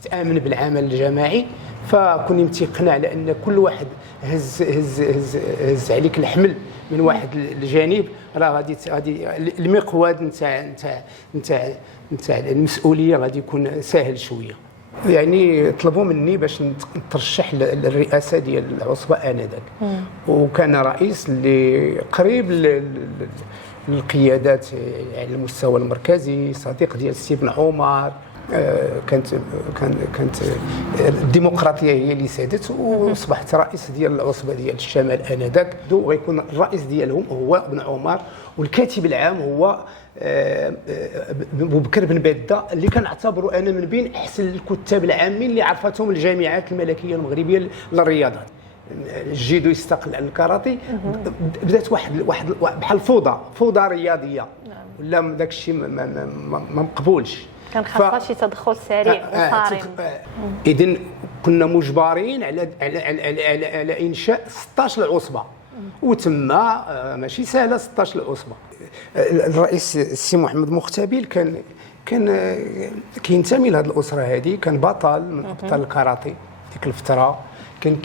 تتآمن بالعمل الجماعي، فكوني متيقنه على ان كل واحد هز عليك الحمل من واحد الجانب، راه غادي المقود نتاع المسؤوليه غادي يكون ساهل شويه. يعني طلبوا مني باش نترشح للرئاسه ديال العصبه انذاك، وكان رئيس اللي قريب للقيادات على المستوى المركزي، صديق ديال السي بن عمر. كانت الديمقراطيه هي اللي سادت، واصبحت رئيس ديال العصبه ديال الشمال انذاك، وغيكون الرئيس ديالهم هو بن عمر، والكاتب العام هو بوبكر بن بده، اللي كنعتبره انا من بين احسن الكتاب العامين اللي عرفتهم الجامعات الملكيه المغربيه للرياضات. جيدو يستقل عن الكاراتي، بدات واحد بحال فوضى رياضيه، ولا داك الشيء ما مقبولش، كان خاصها شي تدخل سريع وصارم. اذن كنا مجبرين على انشاء 16 عصبه، وتما ماشي سهله 16 عصبه. الرئيس السي محمد مختبيل كان كينتمي لهذه الاسره هذه، كان بطل من ابطال الكاراتي ديك الفتره، كان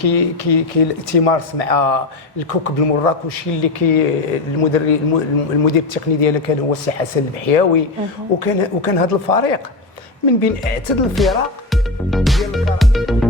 تيمارس مع الكوكب المراكشي اللي المدير التقني ديالها كان هو السي حسن البحياوي، وكان هذا الفريق من بين اعتد الفرق ديال الكاراتي.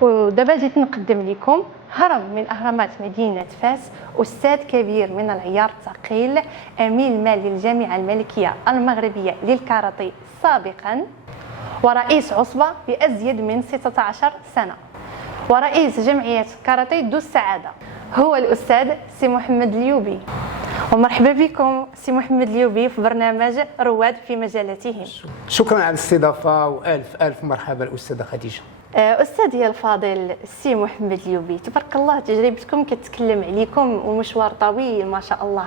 ودابا جيت نقدم لكم هرم من اهرامات مدينه فاس، استاذ كبير من العيار الثقيل، امين المال للجامعه الملكيه المغربيه للكاراتيه سابقا، ورئيس عصبه بازيد من 16 سنه، ورئيس جمعيه كاراتيه دو السعاده، هو الاستاذ سي محمد اليوبي. ومرحبا بكم سي محمد اليوبي في برنامج رواد في مجالاتهم. شكرا على الاستضافه، والف مرحبا الاستاذه خديجه. أستاذي الفاضل السي محمد اليوبي، تبارك الله تجربتكم كتكلم عليكم ومشوار طويل ما شاء الله.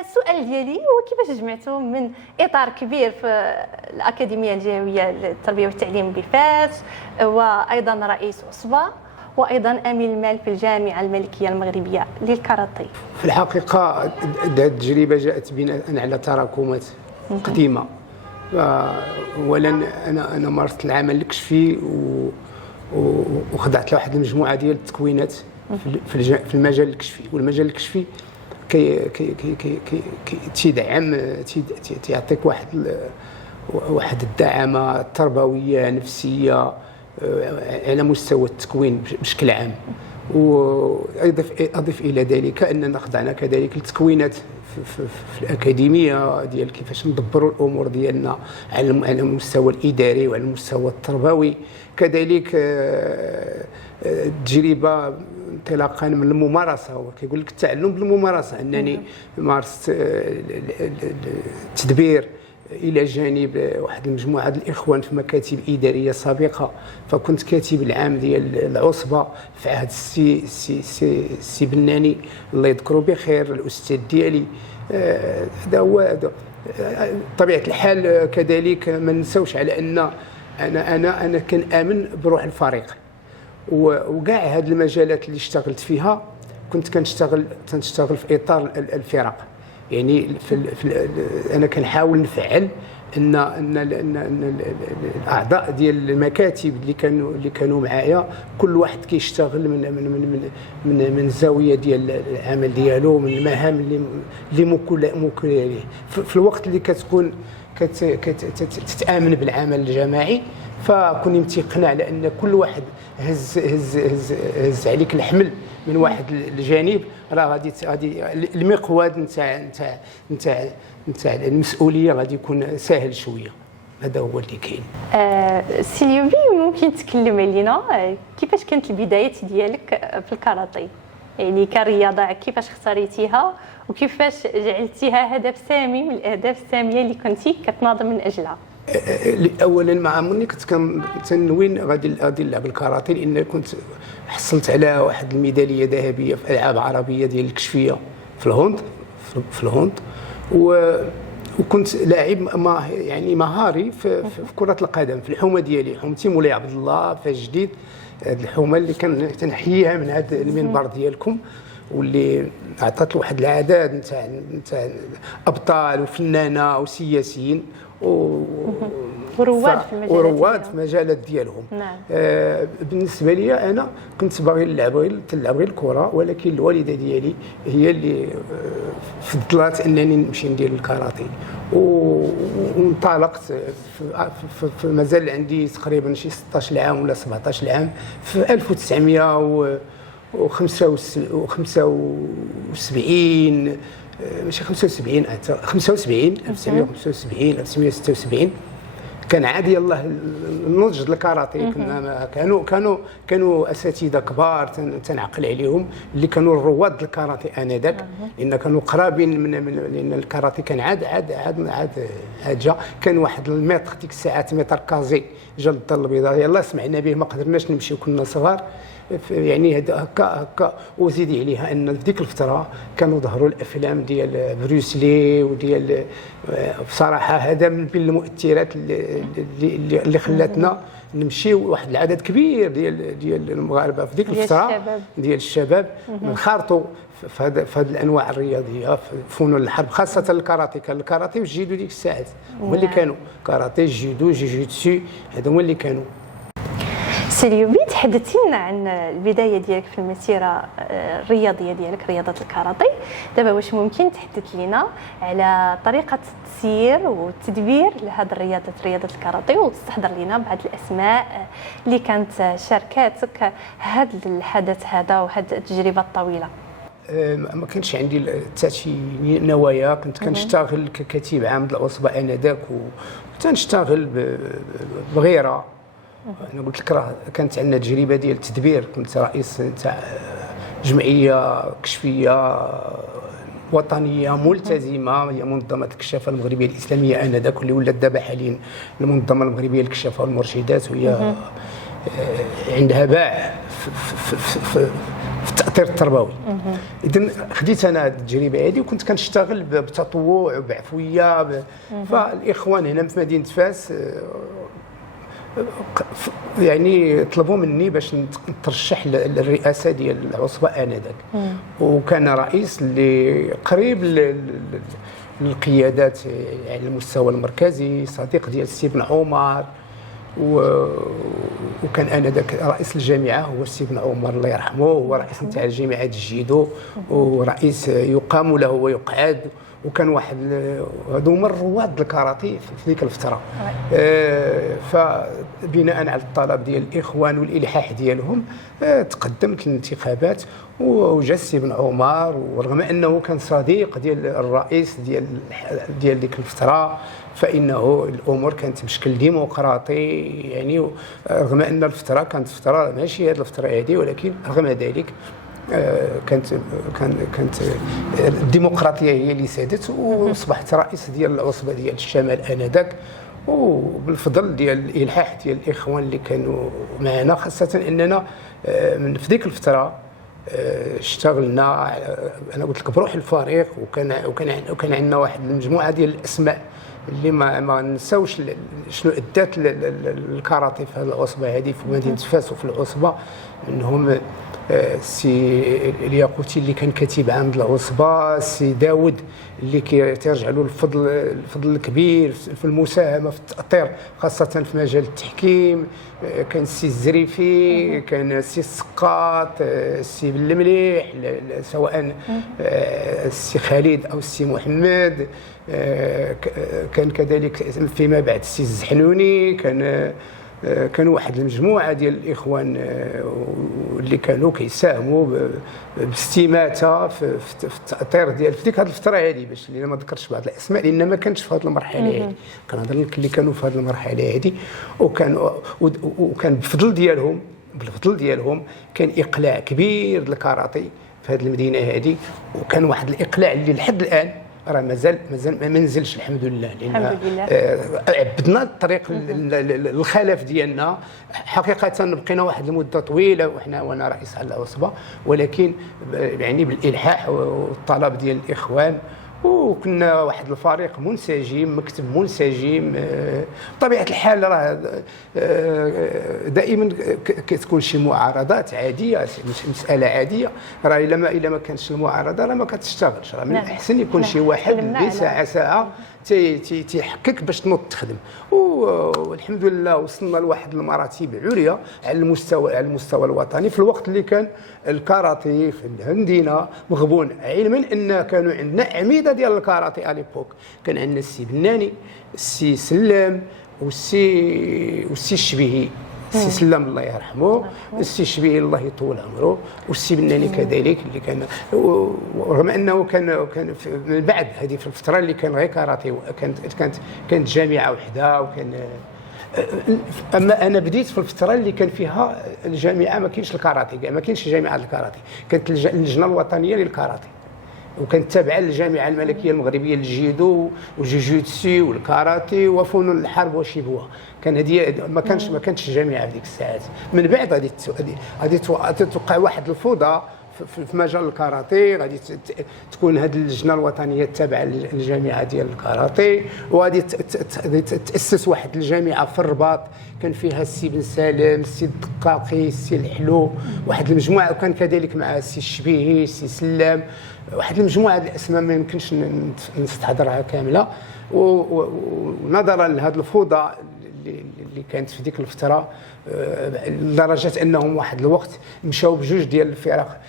السؤال ديالي هو كيفاش جمعتوا من إطار كبير في الأكاديمية الجهوية للتربية والتعليم بفاس، وأيضا رئيس عصبة، وأيضا أمين المال في الجامعة الملكية المغربية للكاراتيه. في الحقيقة هذه التجربة جاءت بناء على تراكمات قديمة. اولا انا مارست العمل الكشفي وخضعت لواحد المجموعه ديال التكوينات في المجال الكشفي، والمجال الكشفي تيدعم تيعطيك واحد الدعامه تربويه نفسيه على مستوى التكوين بشكل عام. واضف الى ذلك اننا خضعنا كذلك للتكوينات في الأكاديمية ديال كيفاش ندبروا الأمور ديالنا على المستوى الإداري وعلى المستوى التربوي. كذلك تجربة انطلاقا من الممارسة، وكيقول لك التعلم بالممارسة، أنني مارست التدبير إلى جانب واحد المجموعة ديال الإخوان في مكاتب إدارية سابقة. فكنت كاتب العام ديال العصبة في عهد السي بناني الله يذكره بخير، الأستاذ ديالي. هذا هو طبيعة الحال. كذلك ما نساوش على أن أنا كنآمن بروح الفريق، وكاع هذه المجالات اللي اشتغلت فيها كنت تنشتغل في اطار الفرق. يعني انا كنحاول نفعل ان الاعضاء ديال المكاتب اللي كانوا معايا كل واحد كيشتغل من الزاويه ديال العمل ديالو، من المهام اللي موكله ليه في الوقت اللي كتكون تتآمن بالعمل الجماعي. فكوني متيقنه على ان كل واحد هز عليك الحمل من واحد الجانب، راه غادي المقود نتاع المسؤوليه غادي يكون ساهل شويه. هذا هو اللي كاين. سيليوبي، ممكن تكلم علينا كيفاش كانت البدايات ديالك في الكاراتيه؟ يعني كرياضه كيفاش اختاريتيها وكيفاش جعلتيها هدف سامي من الاهداف الساميه اللي كنتي كتناضل من اجلها؟ اولا مع مني كنت تنوين غادي نلعب الكاراتيه، لان كنت حصلت على واحد الميداليه ذهبيه في العاب عربيه ديال الكشفيه في الهوند وكنت لاعب يعني مهاري في كره القدم في الحومه ديالي، حومتي مولاي عبد الله فاس جديد. هذه الحومه اللي تنحييها من هذا المنبر ديالكم، واللي عطات واحد العدد نتاع ابطال وفنانه وسياسيين ورواد في المجالات ديالهم. نعم. بالنسبه لي انا كنت باغي نلعب غير الكره، ولكن الوالده ديالي هي اللي فضلت انني نمشي ندير الكاراتيه، وانطلقت في مازال عندي تقريبا شي 16 عام ولا 17 عام في 1975 ماشي 75 1976 كان عادي الله النضج الكاراتيه. كانوا اساتذه كبار تنعقل عليهم اللي كانوا الرواد الكاراتيه انذاك، لان كانوا قرابين لان الكاراتيه كان عاد جا. كان واحد المتر ديك الساعات متر كازي جا للدار البيضاء، يلاه سمعنا به ما قدرناش نمشيو كنا صغار. يعني هكا وزيدي عليها ان في ديك الفتره كانوا ظهروا الافلام ديال بروسلي وديال بصراحه هذا من بين المؤثرات اللي خلاتنا نمشيو واحد العدد كبير ديال المغاربه في ديك الفتره ديال الشباب انخرطوا في هذه الانواع الرياضيه في فنون الحرب، خاصه الكاراتيه. كان الكاراتيه والجيدو ديك الساعات هما اللي كانوا كاراتيه جيدو جيجيتسو، هذا هما اللي كانوا. سيليوبي، تحدثي لنا عن البدايه ديالك في المسيره الرياضيه ديالك، رياضه الكاراتيه. دابا واش ممكن تحدث لنا على طريقه التسيير والتدبير لهذه رياضه الكاراتيه، وتستحضر لنا بعض الاسماء اللي كانت شاركاتك هذا الحدث هذا وهذه التجربه الطويله؟ ما كانش عندي حتى شي نوايا، كنت كنشتغل ككتيب عام العصبه انذاك، وتنشتغل بغيره. انا قلت لك راه كانت عندنا تجربه ديال التدبير، كنت رئيس تاع جمعيه كشفيه وطنيه ملتزمه، هي منظمه الكشافه المغربيه الاسلاميه انذاك، واللي ولات دابا حاليا المنظمه المغربيه للكشافه والمرشدات، وهي عندها باع في التاثير التربوي. اذا خديت انا هذه التجربه هذه، وكنت كنشتغل بتطوع وبعفويه. فالاخوان هنا في مدينه فاس يعني طلبوا مني باش نترشح للرئاسه ديال العصبه انذاك، وكان رئيس اللي قريب للقيادات على المستوى المركزي، صديق ديال السي بن عمر، وكان انذاك رئيس الجامعه هو السي بن عمر الله يرحمه، هو رئيس نتاع جامعه الجيدو، ورئيس يقام له ويقعد، وكان واحد هذو هما الرواد الكاراتيه في ذيك الفتره. فبناء على الطلب ديال الاخوان والالحاح ديالهم تقدمت للانتخابات، وجا السي بن عمر، ورغم انه كان صديق ديال الرئيس ديال ديك الفتره، فانه الامور كانت بشكل ديمقراطي. يعني رغم ان الفتره كانت فتره ماشي هذه الفتره هذه، ولكن رغم ذلك كانت الديمقراطيه هي اللي سادت، واصبحت رئيس ديال العصبه ديال الشمال انذاك، وبالفضل ديال الالحاح ديال الاخوان اللي كانوا معنا، خاصه اننا في ذيك الفتره اشتغلنا انا قلت لك بروح الفريق، وكان عندنا واحد المجموعه ديال الاسماء اللي ما نساوش شنو ادات الكاراتيه في هذه العصبه هذه في مدينه فاس وفي العصبه. منهم السي الياقوتي اللي كان كاتب عام العصبه، السي داود اللي كيرجع له الفضل الكبير في المساهمه في التاطير خاصه في مجال التحكيم. كان السي الزريفي، كان السي السقاط، السي بالمليح، سواء السي خالد او السي محمد. كان كذلك فيما بعد السي الزحنوني. كان واحد المجموعه ديال الاخوان اللي كانوا كيساهموا باستماته في التاطير ديال في ديك هذه الفتره هذه، باش اللي ما ذكرتش بعض الاسماء لان ما كانتش في هذه المرحله هذه. كنهضر لك اللي كانوا في هذه المرحله هذه، وكان بالفضل ديالهم كان اقلاع كبير للكاراتي في هذه المدينه هذه. وكان واحد الاقلاع اللي لحد الان راه مازال ما نزلش الحمد لله، لان عبدنا الطريق الخلف ديالنا. حقيقه بقينا واحد المده طويله وانا رئيس على العصبه، ولكن يعني بالالحاح والطلب ديال الاخوان، وكنا واحد الفريق منسجم، مكتب منسجم. بطبيعه الحال راه دائما كتكون شي معارضات عاديه، مساله عاديه. راه الا ما كانش المعارضه راه ما كتشتغلش. راه من الاحسن يكون شي واحد اللي ساعه تيحكك باش تنوض تخدم. والحمد لله وصلنا لواحد المراتب عليا على المستوى الوطني في الوقت اللي كان الكاراتي في المدينه مغبون. علما ان كانوا عندنا عميده ديال الكاراتي اليبوك، كان عندنا السي بناني، السي سلام، والسي الشبيهي. السي سلام الله يرحمه، السي الشبيهي الله يطول عمره، والسي بناني كذلك اللي كان، رغم انه كان من بعد هذه في الفتره اللي كان غير كاراتي، كانت جامعه وحده. وكان اما انا بديت في الفتره اللي كان فيها الجامعه ما كاينش الكاراتي، ما كاينش جامعه الكاراتي، كانت اللجنه الوطنيه للكاراتي، وكانت تابعه للجامعه الملكيه المغربيه للجيدو والجوجيتسو والكاراتي وفنون الحرب وشبوها. كان هذه ما كانتش جامعه في ديك الساعات. من بعد غادي توقع واحد الفوضى في مجال الكاراتي، غادي تكون هذه اللجنه الوطنيه التابعه للجامعه ديال الكاراتي، وغادي تاسس واحد الجامعه في الرباط كان فيها السي بن سالم، السي الدقاقي، السي الحلو، واحد المجموعه. وكان كذلك مع السي الشبيهي، السي سلام، واحد المجموعه الاسماء ما يمكنش نستحضرها كامله. ونظرا لهذه الفوضى اللي كانت في ديك الفتره، لدرجه انهم واحد الوقت مشاو بجوج ديال الفرق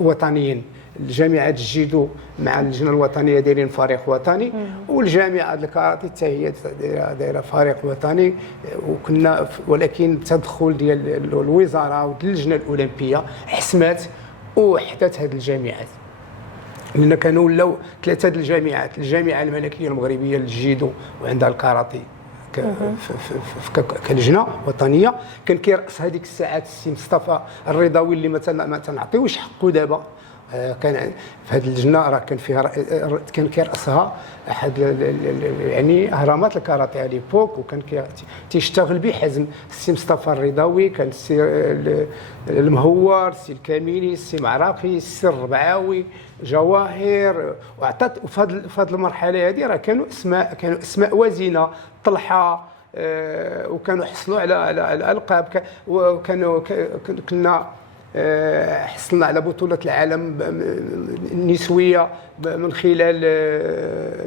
وطنيين، الجامعه الجيدو مع اللجنه الوطنيه دايرين فريق وطني، والجامعه الكاراتي حتى هي دايره فريق وطني. وكنا ولكن التدخل ديال الوزاره واللجنه الاولمبيه حسمات وحدت هذه الجامعات، لان كانوا ولاو ثلاثه الجامعات، الجامعه الملكيه المغربيه للجيدو وعندها الكاراتي كلجنه وطنيه، كان كيرأس هذيك الساعات السي مصطفى الرضاوي اللي ما تنعطيوش حقه دابا. كان في هذه اللجنه راه كان فيها كان كيرأسها احد يعني اهرامات الكاراتي على ليبوك، وكان تيشتغل به حزم السي مصطفى الرضاوي، كان السي المهور، السي الكاميني، السي معراقي، السي الربعاوي، جواهر. وعطات في هذه المرحله هذه راه كانوا اسماء وزينه، طلحه، وكانوا حصلوا على الالقاب. كنا حصلنا على بطولة العالم النسوية من خلال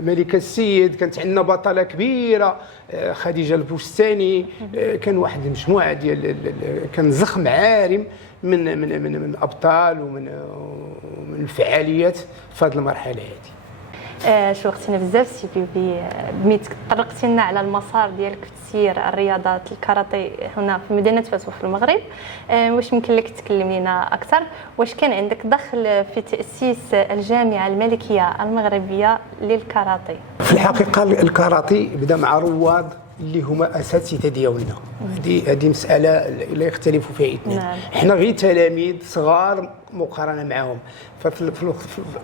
ملكة السيد، كانت عندنا بطلة كبيرة خديجة البستاني. كان واحد المجموعة ديال كان زخم عارم من أبطال ومن الفعاليات في هذه المرحلة هذه. شوقتينا بزاف سي بيبي، ميت طرقتي لنا على المسار ديالك في تسيير الرياضات الكاراتي هنا في مدينه فاس وفي المغرب. واش يمكن لك تكلم لنا اكثر؟ واش كان عندك دخل في تاسيس الجامعه الملكيه المغربيه للكاراتي؟ في الحقيقه الكاراتي بدا مع رواد اللي هما اساتذه ديالنا. هذه مساله لا يختلف فيها اثنين. احنا غير تلاميذ صغار مقارنه معهم.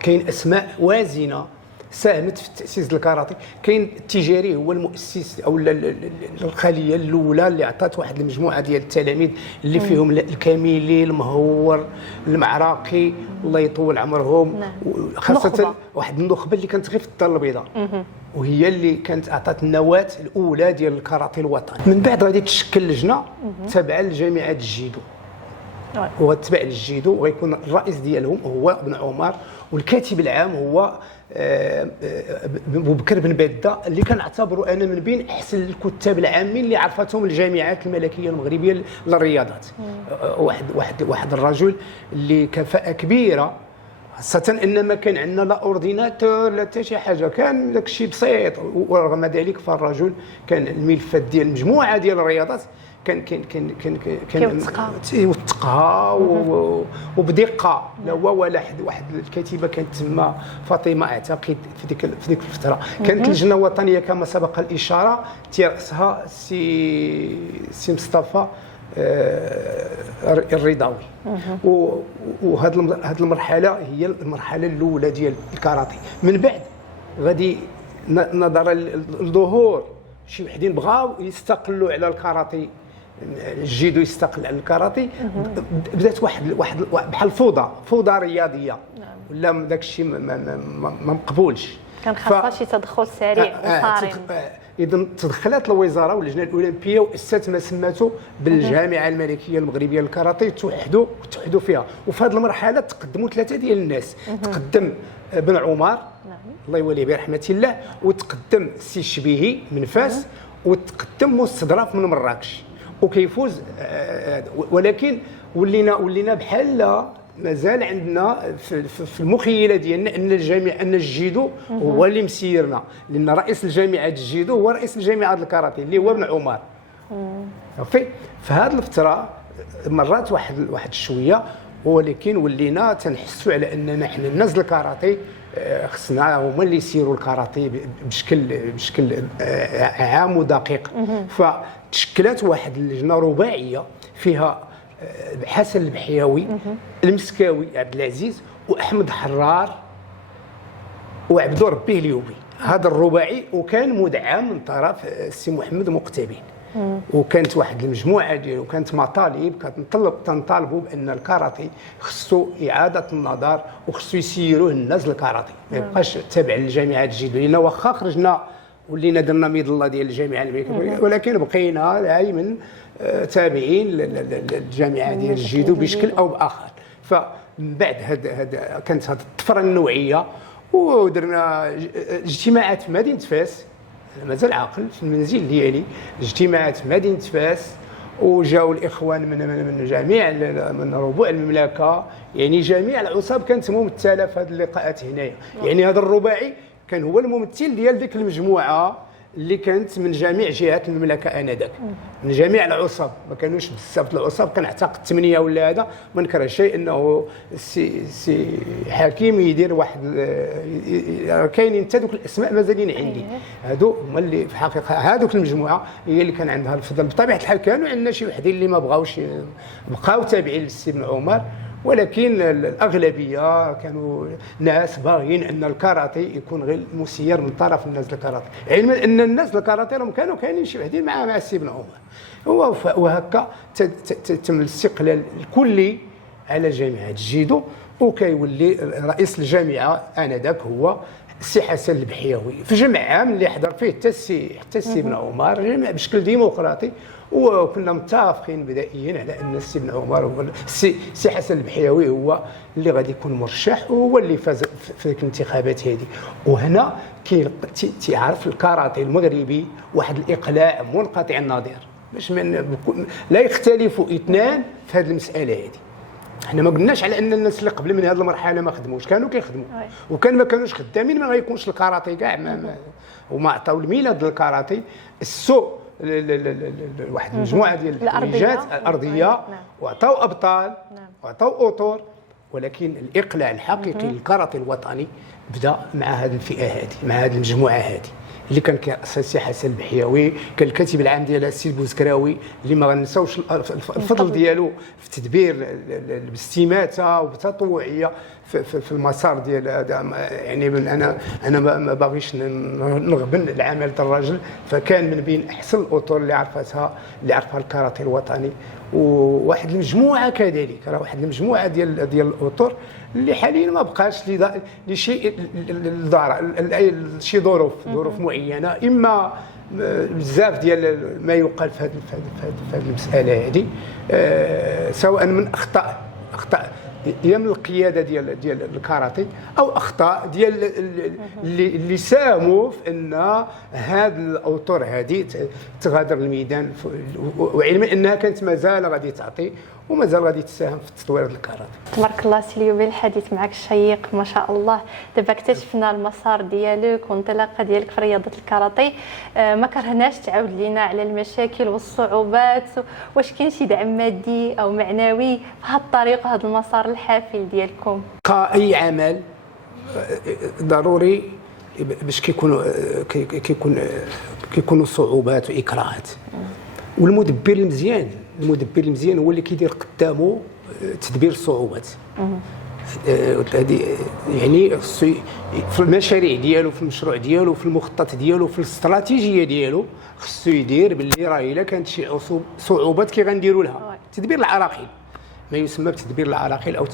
كاين اسماء وازنه ساهمت في تاسيس الكاراتي. كاين التجاري هو المؤسس او الخليه الاولى اللي عطات واحد المجموعه ديال التلاميذ اللي فيهم الكاميلي، المهور، المعراقي، الله يطول عمرهم، خاصه واحد النخبه اللي كانت غير في الدار البيضاء، وهي اللي كانت اعطت النواه الاولى ديال الكاراتي الوطني. من بعد غادي تشكل لجنه تابعه لجامعه الجيدو، وتبع للجيدو، وغيكون الرئيس ديالهم هو بن عمر، والكاتب العام هو بوبكر بن بده، اللي كنعتبروا انا من بين احسن الكتاب العامين اللي عرفتهم الجامعات الملكيه المغربيه للرياضات. واحد الرجل اللي كفاءه كبيره، خاصة ان ما كان عندنا لا اورديناتور لا حتى شي حاجه، كان داك الشيء بسيط. ورغم ذلك فالرجل كان الملفات ديال مجموعه ديال الرياضات كان يوثقها وبدقه. لا هو ولا واحد الكاتبه كانت تما فاطمه اعتقد في ديك الفتره. كانت اللجنه الوطنيه كما سبق الاشاره تيرأسها سي مصطفى الرضاوي. وهذه المرحله هي المرحله الاولى ديال الكاراتي. من بعد غادي نظرا للظهور شي وحدين بغاو يستقلوا على الكاراتي، الجيدو يستقل على الكاراتي، بدات واحد بحال فوضى رياضيه، ولا داك الشيء ما مقبولش. كان خاصها شي تدخل سريع وصارم. اذا تدخلات الوزاره واللجنه الاولمبيه واسست ما سماته بالجامعه الملكيه المغربيه للكاراتي، توحدوا فيها. وفي هذه المرحله تقدموا ثلاثه ديال الناس. تقدم بن عمر الله يوليه برحمه الله، وتقدم السي الشبيهي من فاس، وتقدم مستظرف من مراكش، وكيفوز. ولكن ولينا بحال مازال عندنا في المخيله ديالنا ان الجيدو هو اللي مسيرنا، لان رئيس الجامعه الجيدو هو رئيس الجامعه الكاراتيه اللي هو بن عمر. في هذه الفتره مرات واحد شويه، ولكن ولينا تنحسوا على اننا حنا الناس الكاراتي خصنا هما اللي يسيروا الكاراتي بشكل عام ودقيق. فتشكلت واحد اللجنه رباعيه فيها حسن البحياوي، المسكاوي عبد العزيز، واحمد حرار، وعبد ربي اليوبي. هذا الرباعي، وكان مدعم من طرف السي محمد مقتبل. وكانت واحد المجموعه ديالو كانت مطالب تنطالبوا بان الكاراتي خصو اعاده النظر، وخصو يسيروه الناس الكاراتي، ما يبقاش تابع للجامعات الجديده. لان واخا خرجنا ولينا درنا ميضله ديال الجامعه الملكيه، ولكن بقينا دائما تابعين للجامعه ديال الجيدو بشكل او باخر. فمن بعد كانت هذه الطفره النوعيه، ودرنا اجتماعات في مدينه فاس. مازال عاقل في المنزل ديالي، اجتماعات في مدينه فاس، وجاوا الاخوان من جميع من ربوع المملكه، يعني جميع العصاب كانت ممثله في هذه اللقاءات هنايا. يعني هذا الرباعي كان هو الممثل ديال ديك المجموعه اللي كانت من جميع جهات المملكه انذاك، من جميع العصاب. ما كانوش بزاف العصاب، كان اعتقد 8 ولا هذا. ما نكره شيء انه سي حكيم يدير واحد، كاينين حتى دوك الاسماء مازالين عندي. هادو هما اللي في الحقيقه هذوك المجموعه هي اللي كان عندها الفضل. بطبيعه الحال كانوا عندنا شي وحدين اللي ما بغاوش بقاو تابعين للسي بن عمر، ولكن الاغلبيه كانوا ناس باغيين ان الكاراتي يكون غير مسير من طرف الناس الكاراتي، علما ان الناس الكاراتي راهم كانوا كاينين شي وحدين مع السي بن عمر. وهكا تم الاستقلال الكلي على جامعه الجيدو، وكيولي رئيس الجامعه انذاك هو السي حسن البحياوي، في جمع عام اللي حضر فيه حتى السي بن عمر، جمع بشكل ديمقراطي. وكنا متفقين بدائيا على ان السي بن عمر هو السي حسن البحياوي هو اللي غادي يكون مرشح، وهو اللي فاز في الانتخابات هذه. وهنا تيعرف الكاراتي المغربي واحد الاقلاع منقطع النظير، باش لا يختلف اثنان في هذه المساله هذه. احنا ما قلناش على ان الناس اللي قبل من هذه المرحله ما خدموش، كانوا كيخدموا، وكان ما كانوش خدامين ما غيكونش الكاراتي كاع وما عطاو الميلاد للكاراتي. السوق واحد المجموعه ديال الرجال الارضيه، وعطاو ابطال، وعطاو اطور، ولكن الاقلاع الحقيقي للكاراتي الوطني بدا مع هذه الفئه هذه، مع هذه المجموعه هذه اللي كان كيأسس السي حسن البحياوي. كان الكاتب العام ديالها السي البوزكراوي، اللي ما غنساوش الفضل ديالو في تدبير باستماته وبتطوعيه في المسار ديال يعني انا ما باغيش نغبن العمل الراجل. فكان من بين احسن الاطر اللي عرفها الكاراتي الوطني. وواحد المجموعه كذلك، راه واحد المجموعه ديال الاطر اللي حاليا ما بقاش لشيء شي ظروف معينه، اما بزاف ديال ما يقال في هذه المساله هذه، سواء من اخطاء يا من القياده ديال الكاراتي او اخطاء ديال اللي ساهموا في ان هذه الاطر هذه تغادر الميدان، وعلما انها كانت مازال غادي تعطي ومازال غادي تساهم في تطوير الكاراتي. تبارك الله سي ليوبي، الحديث معك شيق ما شاء الله. دابا اكتشفنا المسار ديالك والانطلاقه ديالك في رياضه الكاراتي، ما كرهناش تعاود لينا على المشاكل والصعوبات، واش كاين شي دعم مادي او معنوي في هذا الطريق وهذا المسار الحافل ديالكم؟ اي عمل ضروري باش كيكونوا صعوبات واكراهات، والمدبر المزيان هو اللي كيدير قدامه تدبير الصعوبات. هذه يعني في المشاريع ديالو، في المشروع ديالو، في المخطط ديالو، في الاستراتيجيه ديالو، خصو يدير باللي راه الا كانت شي صعوبات كي غنديروا لها تدبير العراقيل، ما يسمى بتدبير العراقيل او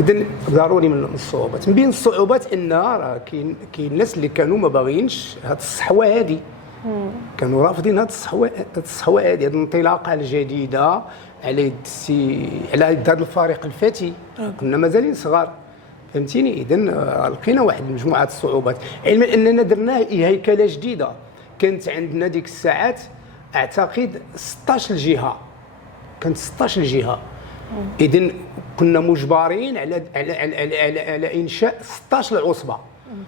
اذا ضروري من الصعوبات. من بين الصعوبات ان راه كاين الناس اللي كانوا ما باغيينش هذه الصحوه هذه، كانوا رافضين هذه الصحوه هذه، هذه الانطلاقه الجديده على يد هذا الفريق الفتي. كنا مازالين صغار، فهمتيني؟ اذا لقينا واحد مجموعه الصعوبات، علما اننا درنا هيكله جديده. كانت عندنا ديك الساعات اعتقد 16 جهه، كانت 16 جهه. اذا كنا مجبرين على انشاء 16 عصبه،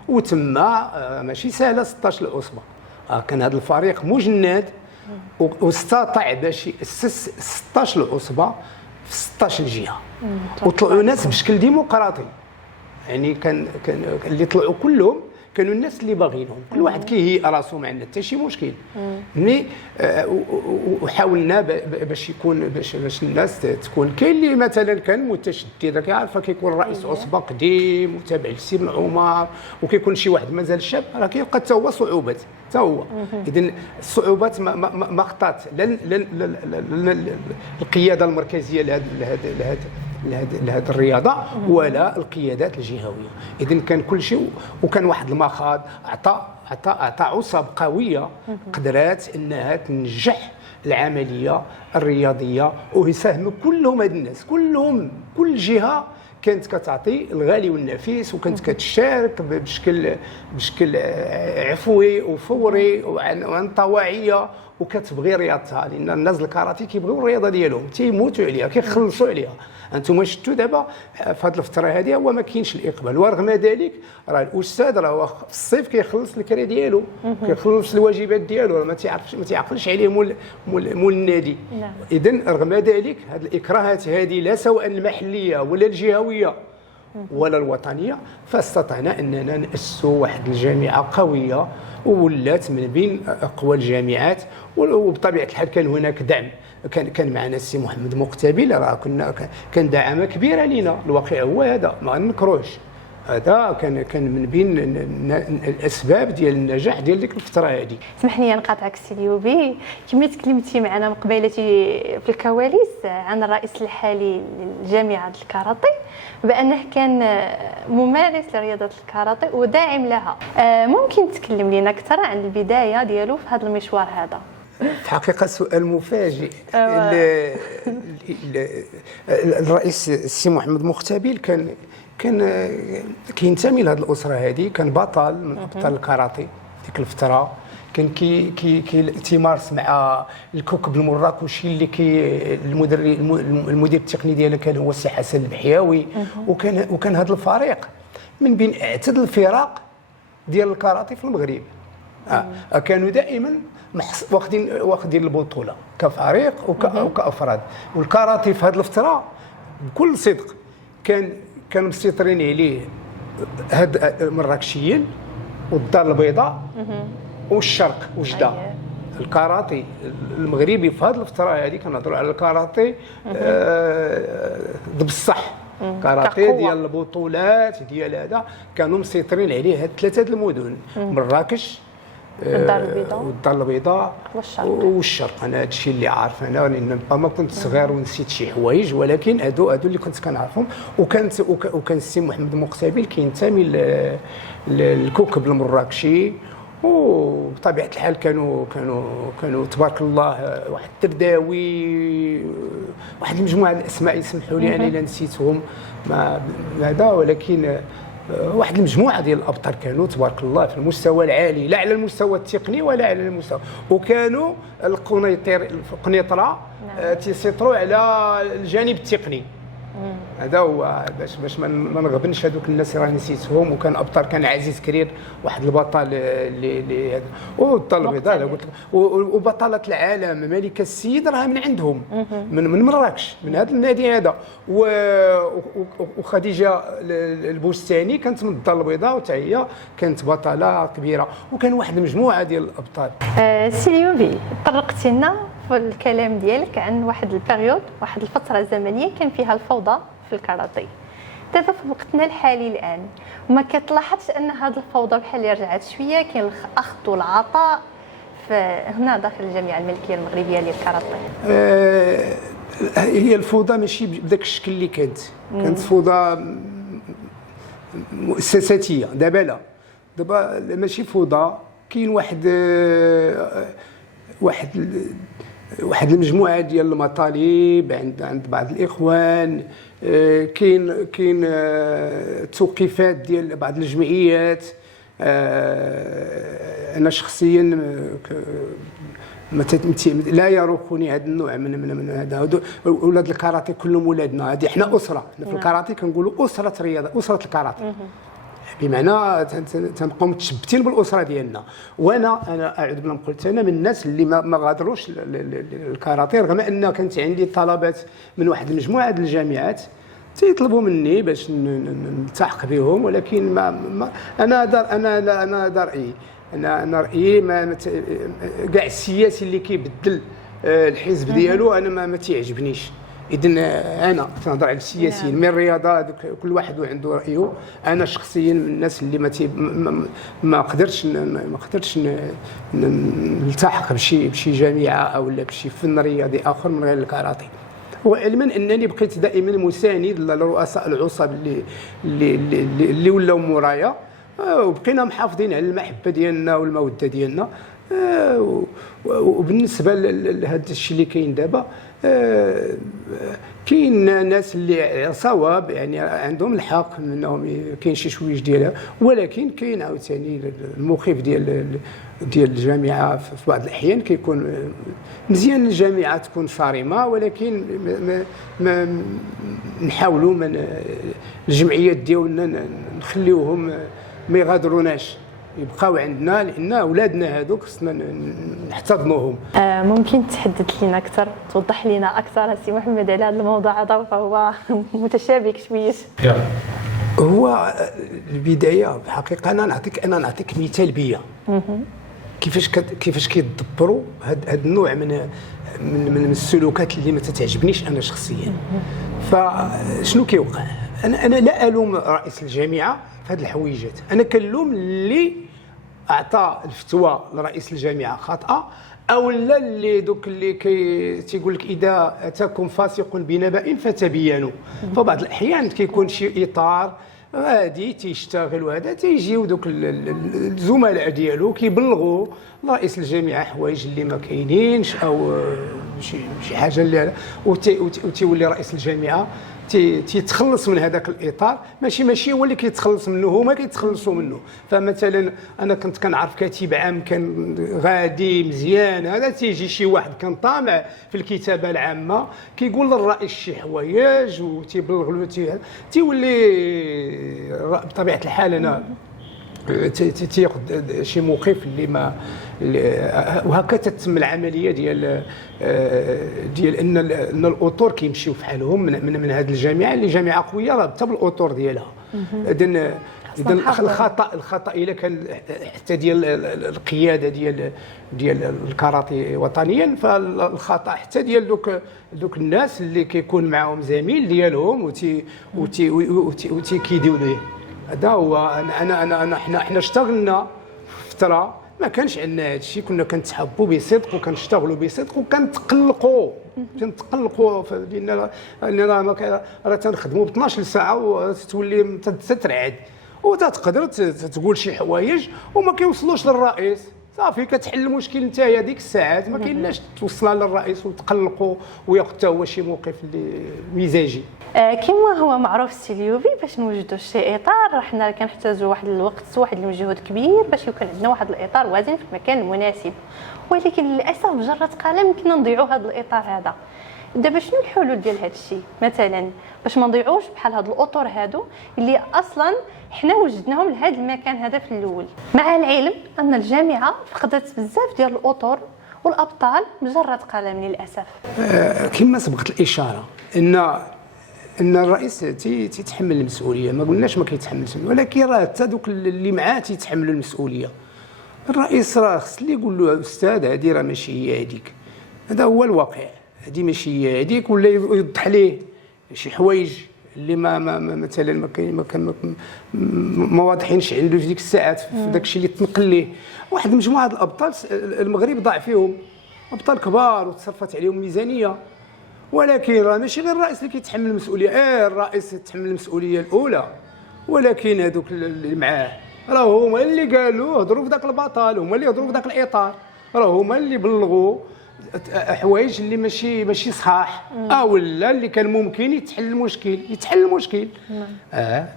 وتما ماشي سهله 16 عصبه. كان هذا الفريق مجند واستطاع باش يأسس 16 عصبه في 16 جهه، وطلعوا ناس بشكل ديمقراطي. يعني كان اللي طلعوا كلهم كانوا الناس اللي باغينهم، كل واحد كيهيئ راسو، ما عندنا حتى شي مشكل. مي وحاولنا باش يكون باش الناس تكون، كاين اللي مثلا كان متشدد، كيعرف كيكون رئيس عصبه قديم وتابع للسي بن عمر، وكيكون شي واحد مازال شاب، راه كيبقى حتى هو صعوبات حتى هو. اذا الصعوبات ما خطات القياده المركزيه لهذه الرياضه ولا القيادات الجهويه. اذا كان كل شيء، وكان واحد المخاض اعطى عصب قويه قدرات انها تنجح العمليه الرياضيه، ويساهموا كلهم هاد الناس كلهم، كل جهه كانت كتعطي الغالي والنفيس، وكانت كتشارك بشكل عفوي وفوري وعن طواعيه، وكتبغي رياضتها، لان الناس الكاراتي كيبغيو الرياضه ديالهم، تيموتوا عليها، كيخلصوا عليها. انتم شفتوا دابا في هذه الفتره هذه هو ما كاينش الاقبال، ورغم ذلك راه الاستاذ راه في الصيف كيخلص الكري ديالو، كيخلص الواجبات ديالو، ما تيعقلش عليه مول النادي. اذا رغم ذلك هذه الاكراهات هذه لا سواء المحليه ولا الجهويه ولا الوطنيه، فاستطعنا اننا ناسسوا واحد الجامعه قويه وولات من بين اقوى الجامعات. وبطبيعه الحال كان هناك دعم، كان معنا السي محمد مقتبل، راه كان دعامه كبيره لنا. الواقع هو هذا، ما نكروش، هذا كان من بين الاسباب ديال النجاح ديال ديك الفتره هذه. اسمح لي نقاطعك سي ليوبي، كما تكلمتي معنا مقبلتي في الكواليس عن الرئيس الحالي لجامعه الكاراتي بانه كان ممارس لرياضه الكاراتي وداعم لها، ممكن تكلم لنا اكثر عن البدايه ديالو في هذا المشوار هذا؟ في حقيقة سؤال مفاجئ. الرئيس السي محمد مقتبل كان كينتمي لهذه الأسرة هذه، كان بطل من أبطال الكاراتي ديك الفترة، كان تيمارس مع الكوكب المراكشي اللي المدير التقني ديالها كان هو السي حسن البحياوي، وكان هذا الفريق من بين اعتد الفرق ديال الكاراتي في المغرب. كانوا دائما واخدين البطوله كفريق وكافراد. والكاراتي في هذه الفتره بكل صدق كانوا مسيطرين عليه هاد المراكشيين والدار البيضاء والشرق وجده. الكاراتي المغربي في هذه الفتره هذه كنهضروا على الكاراتي بصح، كاراتي ديال البطولات ديال هذا كانوا مسيطرين عليه هاد ثلاثه المدن، مراكش والدار البيضاء والشرق. انا هذا الشيء اللي عارف انا، لان ما كنت صغير ونسيت شي حوايج، ولكن هادو اللي كنت كنعرفهم. وكان السي محمد مقتبل كينتمي للكوكب المراكشي، وبطبيعه الحال كانوا تبارك الله واحد الترداوي، واحد المجموعه الاسماء يسمحوا لي انا الا نسيتهم ما هذا، ولكن واحد المجموعه ديال الابطال كانوا تبارك الله في المستوى العالي، لا على المستوى التقني ولا على المستوى، وكانوا القنيطره تيسيطروا على الجانب التقني. هذا هو باش ما نغبنش هذوك الناس راه نسيتهم، وكان ابطال، كان عزيز كرير واحد البطل اللي هذا، والطلب البيضاء قلت لك، وبطله العالم ملكه السيد راه من عندهم، من مراكش، من هذا النادي هذا، وخديجه البوستاني كانت من الدار البيضاء وحتى هي كانت بطله كبيره، وكان واحد المجموعه ديال الابطال. سي اليوبي، طرقتي لنا في الكلام ديالك عن واحد البيريود، واحد الفتره زمنيه كان فيها الفوضى في الكاراتيه. دابا في وقتنا الحالي الان ما كتلاحظش ان هذه الفوضى بحال اللي رجعت شويه، كاين الاخذ والعطاء هنا داخل الجامعه الملكيه المغربيه للكاراتيه؟ هي الفوضى ماشي بداك الشكل اللي كانت فوضى مؤسساتيه. دابا لا، دابا ماشي فوضى، كاين واحد المجموعه ديال المطالب عند بعض الاخوان، كاين توقيفات ديال بعض الجمعيات. انا شخصيا لا يروقني هذا النوع من هذا، اولاد الكاراتيه كلهم ولادنا، هذه احنا اسره، في الكاراتيه كنقولوا اسره الرياضه، اسره الكاراتيه، بمعنى تنبقاو متشبتين بالاسره ديالنا. وانا اعوذ بالله قلت، انا من الناس اللي ما غادروش الكاراتيه، رغم ان كانت عندي طلبات من واحد المجموعه ديال الجامعات تيطلبوا مني باش نلتحق بهم، ولكن انا رايي، انا رايي كاع السياسي اللي كيبدل الحزب ديالو انا ما تيعجبنيش. اذن انا تنهضر على السياسيين من الرياضه، كل واحد عنده رايه. انا شخصيا من الناس اللي ما قدرتش نلتحق بشي جامعه او بشي فن رياضي اخر من غير الكاراتيه، وعلما انني بقيت دائما مساند للرؤساء العصب اللي ولاو مورايا، وبقينا محافظين على المحبه ديالنا والموده ديالنا. وبالنسبه لهذا الشيء اللي كاين دابا، كاين ناس اللي صواب، يعني عندهم الحق انهم كاين شي شويش ديالها، ولكن كاين عاوتاني المخيف ديال الجامعه في بعض الاحيان كيكون مزيان الجامعه تكون صارمه، ولكن ما نحاولوا الجمعيات ديالنا نخليوهم ما يغادروناش، يبقاو عندنا، لان اولادنا هذوك خصنا نحتضنوهم. ممكن تحدث لنا اكثر، توضح لنا اكثر سي محمد على هذا الموضوع هذا، فهو متشابك شويه. هو البدايه الحقيقه، انا نعطيك مثال بيا كيفاش كيدبروا هذا النوع من السلوكات اللي ما تتعجبنيش انا شخصيا. فشنو كيوقع؟ انا لا الوم رئيس الجامعه في هذه الحويجات، انا كنلوم اللي اعطى الفتوى لرئيس الجامعه خاطئه، او لا اللي دوك اللي تيقول لك اذا اتاكم فاسق بنبأ فتبينوا. فبعض الاحيان كيكون شي اطار غادي تيشتغل، وهذا تيجيو دوك الزملاء ديالو كيبلغوا رئيس الجامعه حوايج اللي ما كاينينش، او شي حاجه اللي وتيولي رئيس الجامعه تيتخلص من هذاك الاطار. ماشي هو اللي كيتخلص منه، هما كيتخلصوا منه. فمثلا انا كنت كنعرف كاتب عام كان غادي مزيان، هذا تيجي شي واحد كان طامع في الكتابه العامه كيقول للرئيس شي حوايج وتيبلغ له، تيولي بطبيعه الحال انا تياخذ شي موقف اللي ما وهكا تتم العمليه ديال ان الاطور كيمشيو في حالهم من هذه الجامعه اللي جامعه قويه، راه حتى بالاطور ديالها. اذن الخطا الا كان حتى ديال القياده ديال الكاراتيه وطنيا، فالخطا حتى ديال دوك الناس اللي كيكون معاهم زميل ديالهم وتيكيديو ليه. هذا هو. انا حنا اشتغلنا فتره ما كانش عندنا هذا الشيء، كنا كنتحبوا بصدق وكنشتغلوا بصدق وكنتقلقوا لان راه تنخدموا ب 12 ساعه وتولي تترعد، وتقدر تقول شي حوايج وما كيوصلوش للرئيس، صافي كتحل المشكل نتايا ديك الساعات، ما كاينلاش توصلها للرئيس وتقلقوا وياخذ حتى هو شي موقف اللي مزاجي. كما هو معروف السيليوبي، باش نوجدوا شي اطار حنا كنحتاجوا واحد الوقت، واحد المجهود كبير باش يكون عندنا واحد الاطار وازن في المكان المناسب، ولكن للاسف بجرة قلم يمكن نضيعوا هذا الاطار هذا. دابا شنو الحلول ديال هذا الشيء مثلا باش ما نضيعوش بحال هاد الاطر هادو اللي اصلا حنا وجدناهم لهذا المكان هذا في الاول، مع العلم ان الجامعه فقدت بزاف ديال الاطر والابطال بجرة قلم للاسف. كما سبقت الاشاره ان الرئيس تيتحمل المسؤوليه، ما قلناش ما كيتحملش، ولكن راه حتى دوك اللي معاه تيتحملوا المسؤوليه. الرئيس راه خص اللي يقول له استاذ هذه راه ماشي هي هذيك، هذا هو الواقع، هذه ماشي هي هذيك، ولا يوضح ليه شي حوايج اللي مثلا ما واضحينش عنده في ديك الساعات في داك الشيء اللي تنقل ليه. واحد مجموعه الابطال المغرب ضاع فيهم ابطال كبار وتصرفت عليهم ميزانيه، ولكن راه ماشي غير الرئيس اللي كيتحمل المسؤوليه. الرئيس يتحمل المسؤوليه الاولى، ولكن هذوك اللي معاه راه هما اللي قالوا هضروا في ذاك البطل، هما اللي هضروا في ذاك الاطار، راه هما اللي بلغوا حوايج اللي ماشي صحاح، ولا اللي كان ممكن يتحل المشكل.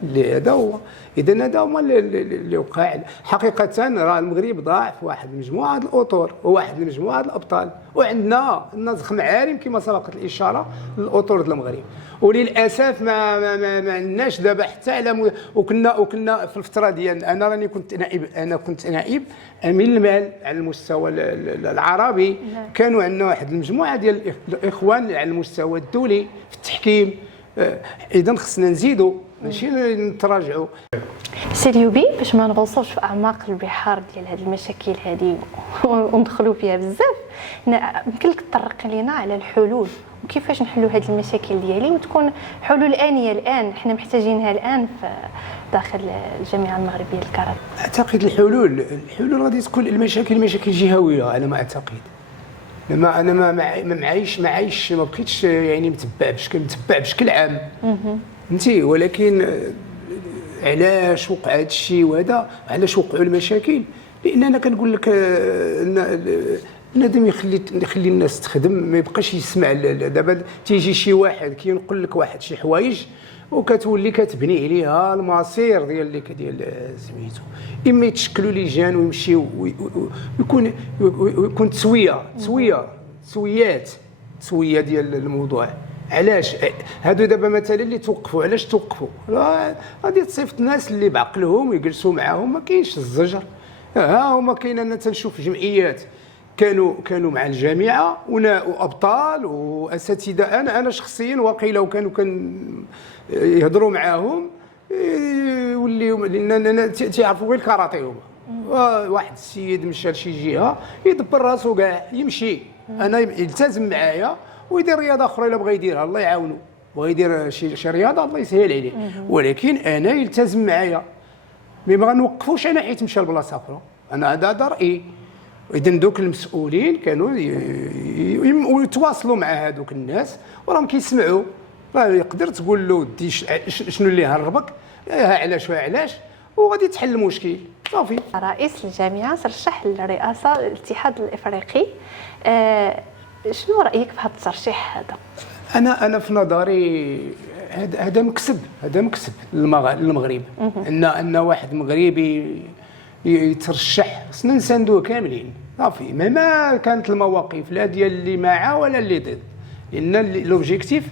اللي هذا هو. اذا هذا هو اللي وقع حقيقه. راه المغرب ضاع في واحد المجموعه الاطر وواحد المجموعه الابطال، وعندنا نسخ معالم كما سبقت الاشاره للاطر ديال المغرب، وللاسف ما عندناش دابا حتى على وكنا في الفتره ديال انا كنت نائب امين المال على المستوى العربي. كانوا عندنا واحد المجموعه ديال الاخوان على المستوى الدولي في التحكيم. اذا خصنا نزيدوا ماشي نتراجعوا. سيليوبي باش ما نغوصوش في اعماق البحار ديال هذه المشاكل هذه وندخلوا فيها بزاف، يمكن لك تطرق لينا على الحلول وكيفاش نحلوا هذه المشاكل ديالي وتكون حلول آنية الان حنا محتاجينها الان في داخل الجامعه المغربيه للكاراتيه. اعتقد الحلول غادي تكون مشاكل جهويه على ما اعتقد. انا ما بقيتش يعني متبع بشكل عام فهمتي، ولكن علاش وقع هذا الشيء وهذا، علاش وقعوا المشاكل؟ لان انا كنقول لك بنادم يخلي الناس تخدم، ما يبقاش يسمع. دابا تيجي شي واحد كينقل لك واحد شي حوايج وكتولي كتبني عليها المصير ديال سميتو. اما يتشكلوا لجان ويمشيو ويكون تسويه ديال الموضوع. علاش هادو دابا مثلا اللي توقفوا، علاش توقفوا؟ غادي تصيفط الناس اللي بعقلهم ويجلسوا معاهم، ما كاينش الزجر. هما كاين، انا تنشوف جمعيات كانوا مع الجامعه وابطال واساتذه. انا شخصيا واقيلا وكانوا يهضروا معاهم يوليو، لان تيعرفوا غير الكاراتيه هما. واحد السيد مشى لشي جهه يدبر راسو كاع يمشي، انا يلتزم معايا ويدير رياضه اخرى الا بغى يديرها الله يعاونو، بغى يدير شي رياضه الله يسهل عليه، ولكن انا يلتزم معايا. ما غنوقفوش انا حيت مشى لبلاصه اخرى، انا هذا رايي. اذا دوك المسؤولين كانوا يتواصلوا مع هذوك الناس وراهم كيسمعوا. راه يقدر تقول له ودي شنو اللي هربك، علاش وغادي تحل المشكل صافي. رئيس الجامعه ترشح للرئاسه الاتحاد الافريقي، شنو رايك في هذا الترشيح هذا؟ انا في نظري هذا مكسب للمغرب. ان واحد مغربي يترشح، خصنا نساندوه كاملين صافي، مهما كانت المواقف لا ديال اللي معاه ولا اللي ضد، لان لوبجيكتيف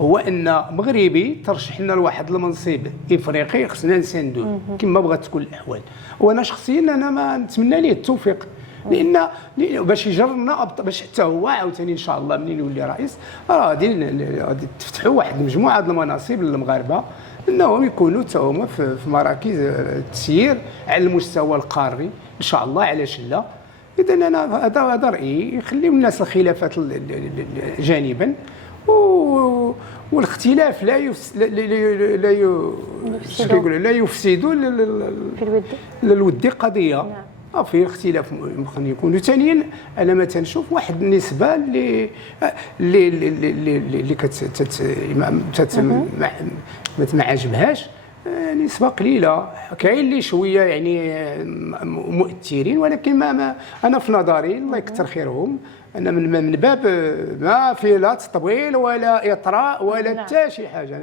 هو ان مغربي ترشح لنا لواحد المنصب افريقي، خصنا نساندوه كما بغات تكون الاحوال. وانا شخصيا انا ما نتمنى ليه التوفيق، لان باش يجرنا باش حتى هو عاوتاني ان شاء الله منين يولي رئيس غادي تفتحوا واحد المجموعه ديال المناصب للمغاربه انهم يكونوا حتى هما في مراكز التسيير على المستوى القاري ان شاء الله، علاش لا. اذا انا هذا رايي، يخليو الناس الخلافات جانبا والاختلاف لا يفسدوا للود قضيه. في اختلاف ممكن يكون. ثانيا انا ما تنشوف واحد النسبه اللي ما عجبهاش نسبة قليلة، كاين اللي شوية يعني مؤثرين، ولكن ما أنا في نظري الله يكثر خيرهم، أنا من باب ما في لا تطويل ولا إطراء ولا حتى شي حاجة.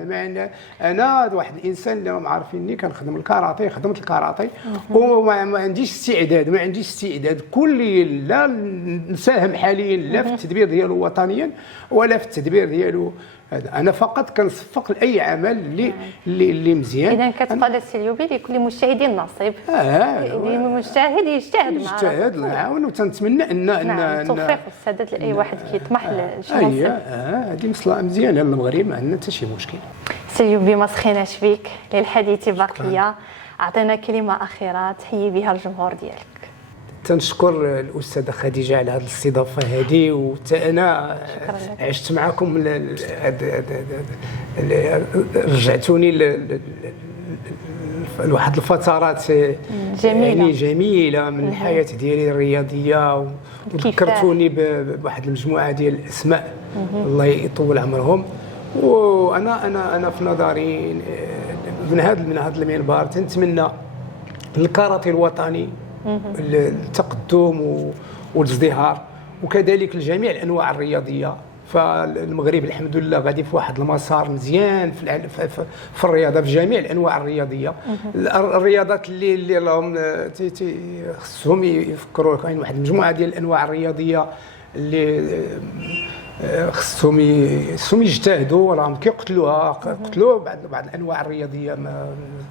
أنا واحد الإنسان اللي راهم عارفيني كنخدم الكاراتي، خدمت الكاراتي، وما عنديش استعداد كلي لا نساهم حاليا لا في التدبير ديالو وطنيا ولا في التدبير ديالو هذا. انا فقط كنصفق لاي عمل اللي مزيان. اذا كتقال السي ايوبي لكل مجتهد نصيب. اللي مجتهد يجتهد نعاون، وتنتمنى ان التوفيق والسداد لاي واحد كيطمح لشي منصب. هذه مصلحه مزيانه للمغرب، ما عندنا حتى شي مشكل. سي ايوبي ما سخيناش فيك، للحديث بقيه، اعطينا كلمه اخيره تحيي بها الجمهور ديالك. تنشكر الاستاذه خديجه على هذه الاستضافه هذه، وحتى انا عشت معكم رجعتوني لواحد الفترات جميله من الحياه ديالي الرياضيه، وذكرتوني بواحد المجموعه ديال الاسماء الله يطول عمرهم. وانا في نظري من هذا المنبر تنتمنى للكاراتي الوطني التقدم والازدهار، وكذلك لجميع الانواع الرياضيه. فالمغرب الحمد لله غادي في واحد المسار مزيان في الرياضه، في جميع الانواع الرياضيه. الرياضات اللي راهم خصهم يفكروا، كاين واحد المجموعه ديال الانواع الرياضيه اللي خصهم يجتهدوا، راهم قتلوا بعض الانواع الرياضيه ما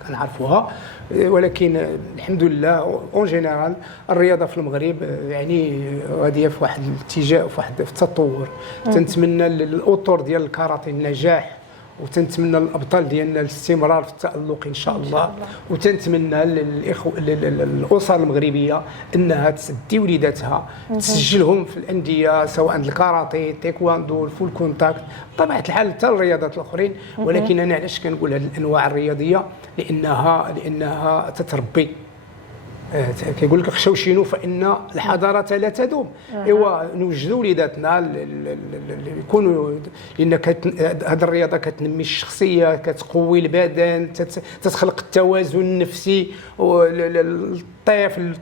كنعرفوها، ولكن الحمد لله اون جينيرال الرياضه في المغرب يعني غاديه في واحد الاتجاه، في واحد التطور. تنتمنى للاطر ديال الكاراتي النجاح، وتنتمنى للابطال ديالنا الاستمرار في التالق ان شاء الله، وتنتمنى للاسر المغربيه انها تسدي وليداتها، تسجلهم في الانديه سواء الكاراتي، تايكواندو، الفول كونتاكت، بطبيعه الحال حتى الرياضات الاخرين. ولكن انا علاش كنقول هذه الانواع الرياضيه؟ لانها تتربي. كيقول لك خشوشينو فان الحضاره لا تدوم. ايوا نوجدوا وليداتنا يكونوا، لان هذه الرياضه كتنمي الشخصيه، كتقوي البدن، تتخلق التوازن النفسي، الطفل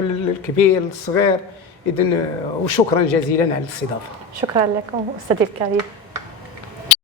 الكبير الصغير. اذا وشكرا جزيلا على الاستضافه. شكرا لكم استاذي الكريم.